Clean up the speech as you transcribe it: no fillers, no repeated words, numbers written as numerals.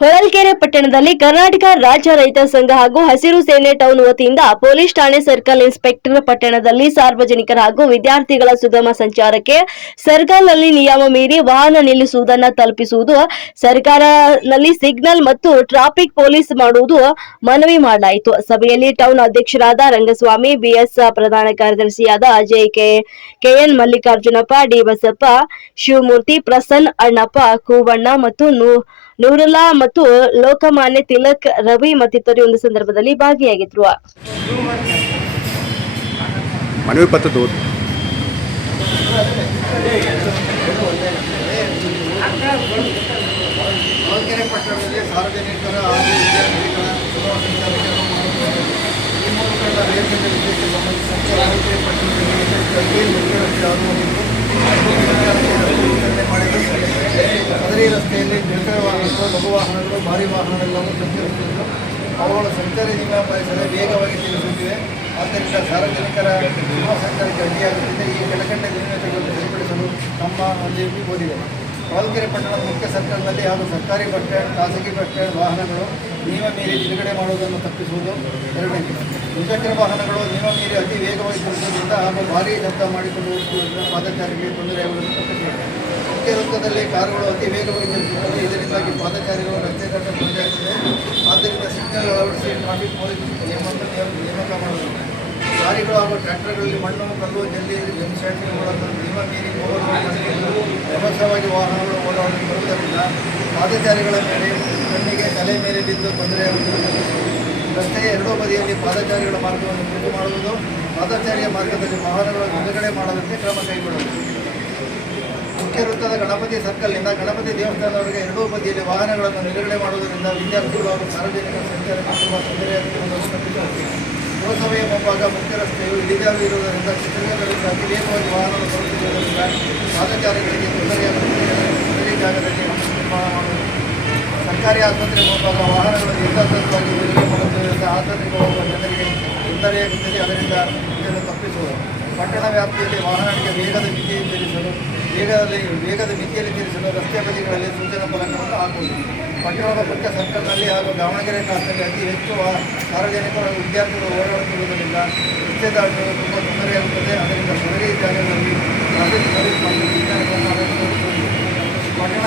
ಹೊಳಲ್ಕೆರೆ ಪಟ್ಟಣದಲ್ಲಿ ಕರ್ನಾಟಕ ರಾಜ್ಯ ರೈತ ಸಂಘ ಹಾಗೂ ಹಸಿರು ಸೇನೆ ಟೌನ್ ವತಿಯಿಂದ ಪೊಲೀಸ್ ಠಾಣೆ ಸರ್ಕಲ್ ಇನ್ಸ್ಪೆಕ್ಟರ್ ಪಟ್ಟಣದಲ್ಲಿ ಸಾರ್ವಜನಿಕರ ಹಾಗೂ ವಿದ್ಯಾರ್ಥಿಗಳ ಸುಗಮ ಸಂಚಾರಕ್ಕೆ ಸರ್ಕಲ್ನಲ್ಲಿ ನಿಯಮ ಮೀರಿ ವಾಹನ ನಿಲ್ಲಿಸುವುದನ್ನು ತಲುಪಿಸುವುದು, ಸರ್ಕಾರದಲ್ಲಿ ಸಿಗ್ನಲ್ ಮತ್ತು ಟ್ರಾಫಿಕ್ ಪೊಲೀಸ್ ಮಾಡುವುದು ಮನವಿ ಮಾಡಲಾಯಿತು. ಸಭೆಯಲ್ಲಿ ಟೌನ್ ಅಧ್ಯಕ್ಷರಾದ ರಂಗಸ್ವಾಮಿ, ಬಿಎಸ್ ಪ್ರಧಾನ ಕಾರ್ಯದರ್ಶಿಯಾದ ಅಜಯ್, ಕೆಎನ್ ಮಲ್ಲಿಕಾರ್ಜುನಪ್ಪ, ಡಿ ಬಸಪ್ಪ, ಶಿವಮೂರ್ತಿ, ಪ್ರಸನ್ನ, ಅಣ್ಣಪ್ಪ, ಕೂವಣ್ಣ ಮತ್ತು ನೂರುಲ್ಲಾ ಮತ್ತು ಲೋಕಮಾನ್ಯ ತಿಲಕ್, ರವಿ ಮತ್ತಿತರರು ಒಂದು ಸಂದರ್ಭದಲ್ಲಿ ಭಾಗಿಯಾಗಿದ್ದರು. ಮನವಿ ಪತ್ರ ಹೊಳಲ್ಕೆರೆ ಪಟ್ಟಣದಲ್ಲಿ ಸಾರ್ವಜನಿಕರ ಹಾಗೂ ವಿದ್ಯಾರ್ಥಿಗಳ ಸುಗಮ ಸಂಚಾರಕ್ಕೆ ಈ ಮೂಲಕ ರೈಲ್ವೆ ವಿಷಯಕ್ಕೆ ಸಂಬಂಧಿಸಿದಂತೆ ಹೊಳಲ್ಕೆರೆ ಪಟ್ಟಣದಲ್ಲಿ ಸದರಿ ರಸ್ತೆಯಲ್ಲಿ ದ್ವಿಚಕ್ರ ವಾಹನಗಳು, ಲಘು ವಾಹನಗಳು, ಭಾರಿ ವಾಹನಗಳನ್ನು ಸಂಚರಿಸುತ್ತಿದ್ದು ಅವುಗಳ ಸಂಚಾರಿ ನಿಯಮ ಪಾಲಿಸದೆ ವೇಗವಾಗಿ ಚಲಿಸುತ್ತಿವೆ. ಆದ್ದರಿಂದ ಸಾರ್ವಜನಿಕರ ಸುಗಮ ಸಂಚಾರಕ್ಕೆ ಅಡ್ಡಿಯಾಗುತ್ತಿದೆ. ಈ ಕೆಳಕಂಡ ನ್ಯೂನತೆಗಳನ್ನು ಸರಿಪಡಿಸಲು ನಮ್ಮಲ್ಲಿ ಓದಿದೆ. ಹೊಳಲ್ಕೆರೆ ಪಟ್ಟಣದ ಮುಖ್ಯ ಸರ್ಕಲ್ನಲ್ಲಿ ಹಾಗೂ ಸರ್ಕಾರಿ ಬಸ್ ಸ್ಟ್ಯಾಂಡ್, ಖಾಸಗಿ ಬಸ್ ಸ್ಟ್ಯಾಂಡ್ ವಾಹನಗಳು ನಿಯಮ ಮೀರಿ ನಿಲುಗಡೆ ಮಾಡುವುದನ್ನು ತಪ್ಪಿಸುವುದು. ಎರಡನೇ, ದ್ವಿಚಕ್ರ ವಾಹನಗಳು ನಿಯಮ ಮೀರಿ ಅತಿ ವೇಗವಾಗಿ ಚಲಿಸುವುದರಿಂದ ಹಾಗೂ ಭಾರೀ ಶಬ್ದ ಮಾಡಿಕೊಂಡು ಹೋಗುವುದರಿಂದ ಪಾದಚಾರಿಗೆ ತೊಂದರೆಯಾಗುವುದನ್ನು ತಪ್ಪಿಸುವುದು. ಮುಖ್ಯ ವೃತ್ತದಲ್ಲಿ ಕಾರುಗಳು ಅತಿ ವೇಗವಾಗಿ ಚಲಿಸುತ್ತವೆ. ಇದರಿಂದಾಗಿ ಪಾದಚಾರಿಗಳು ರಸ್ತೆ ದಾಟ ತೊಂದರೆಯಾಗುತ್ತದೆ. ಆದ್ದರಿಂದ ಸಿಗ್ನಲ್ ಅಳವಡಿಸಿ ಟ್ರಾಫಿಕ್ ಪೊಲೀಸ್ ನೇಮಕ ಮಾಡುವುದು. ಲಾರಿಗಳು ಹಾಗೂ ಟ್ರ್ಯಾಕ್ಟರ್ಗಳಲ್ಲಿ ಮಣ್ಣು, ಕಲ್ಲು, ಜಲ್ಲಿ, ಜಂಕ್ಷನ್ಗಳನ್ನು ನಿಯಮ ಮೀರಿ ವ್ಯವಸ್ಥವಾಗಿ ವಾಹನಗಳು ಓಡಾಡಲು ಬರುವುದರಿಂದ ಪಾದಚಾರಿಗಳ ಮೇಲೆ, ಕಣ್ಣಿಗೆ, ತಲೆ ಮೇಲೆ ಬಿದ್ದು ತೊಂದರೆಯಾಗುತ್ತದೆ. ರಸ್ತೆಯ ಎರಡೂ ಬದಿಯಲ್ಲಿ ಪಾದಚಾರಿಗಳ ಮಾರ್ಗವನ್ನು ಮುಕ್ತ ಮಾಡುವುದು. ಪಾದಚಾರಿಯ ಮಾರ್ಗದಲ್ಲಿ ವಾಹನಗಳ ನಿಲುಗಡೆ ಮಾಡದಂತೆ ಕ್ರಮ ಕೈಗೊಳ್ಳುವುದು. ಮುಖ್ಯ ವೃತ್ತದ ಗಣಪತಿ ಸರ್ಕಲ್ನಿಂದ ಗಣಪತಿ ದೇವಸ್ಥಾನದವರೆಗೆ ಎರಡೂ ಬದಿಯಲ್ಲಿ ವಾಹನಗಳನ್ನು ನಿಲುಗಡೆ ಮಾಡುವುದರಿಂದ ವಿದ್ಯಾರ್ಥಿಗಳು ಹಾಗೂ ಸಾರ್ವಜನಿಕರ ಸಂಚಾರಕ್ಕೆ ತುಂಬ ತೊಂದರೆಯಾಗುವುದನ್ನು ತಪ್ಪಿಸುತ್ತದೆ. ಪುರಸಭೆಯ ಮುಂಭಾಗ ಮುಖ್ಯ ರಸ್ತೆಯು ಇಳಿಜಾರು ಇರುವುದರಿಂದ ಚಿತ್ರಗಳಿಂದ ಅತಿ ವೇಗವಾಗಿ ವಾಹನಗಳು ಬರುತ್ತಿರುವುದರಿಂದ ಪಾದಚಾರಿಗಳಿಗೆ ತೊಂದರೆಯಾಗುತ್ತದೆ. ಸದರಿ ಜಾಗದಲ್ಲಿ ನಿರ್ಮಾಣ ಮಾಡುವುದು. ಸರ್ಕಾರಿ ಆಸ್ಪತ್ರೆ ಮುಂಭಾಗ ವಾಹನಗಳು ಯಥಾರ್ಥವಾಗಿ ನಿಲುಗಡೆ ಮಾಡುವುದರಿಂದ ಆಸ್ಪತ್ರೆಗೆ ಹೋಗುವ ಜನರಿಗೆ ತೊಂದರೆಯಾಗುತ್ತದೆ. ಅದರಿಂದ ಇದನ್ನು ತಪ್ಪಿಸುವುದು. ಪಟ್ಟಣ ವ್ಯಾಪ್ತಿಯಲ್ಲಿ ವಾಹನಗಳಿಗೆ ವೇಗದ ಮಿತಿಯಲ್ಲಿ ಚಲಿಸಲು ರಸ್ತೆ ಬದಿಗಳಲ್ಲಿ ಸೂಚನಾ ಫಲಕವನ್ನು ಹಾಕುವುದು. ಪಟ್ಟಣದ ಮುಖ್ಯ ಸರ್ಕಲ್ನಲ್ಲಿ ಹಾಗೂ ದಾವಣಗೆರೆ ಕ್ರಾಸ್ನಲ್ಲಿ ಅತಿ ಹೆಚ್ಚು ಸಾರ್ವಜನಿಕರು ಹಾಗೂ ವಿದ್ಯಾರ್ಥಿಗಳು ಓಡಾಡುತ್ತಿರುವುದರಿಂದ ರಸ್ತೆ ದಾಟಲು ತುಂಬ ತೊಂದರೆಯಾಗುತ್ತದೆ. ಅದರಿಂದ ಸದರಿ ಜಾಗದಲ್ಲಿ ಟ್ರಾಫಿಕ್ ಪೊಲೀಸ್ ಮತ್ತು ಪಟ್ಟಣ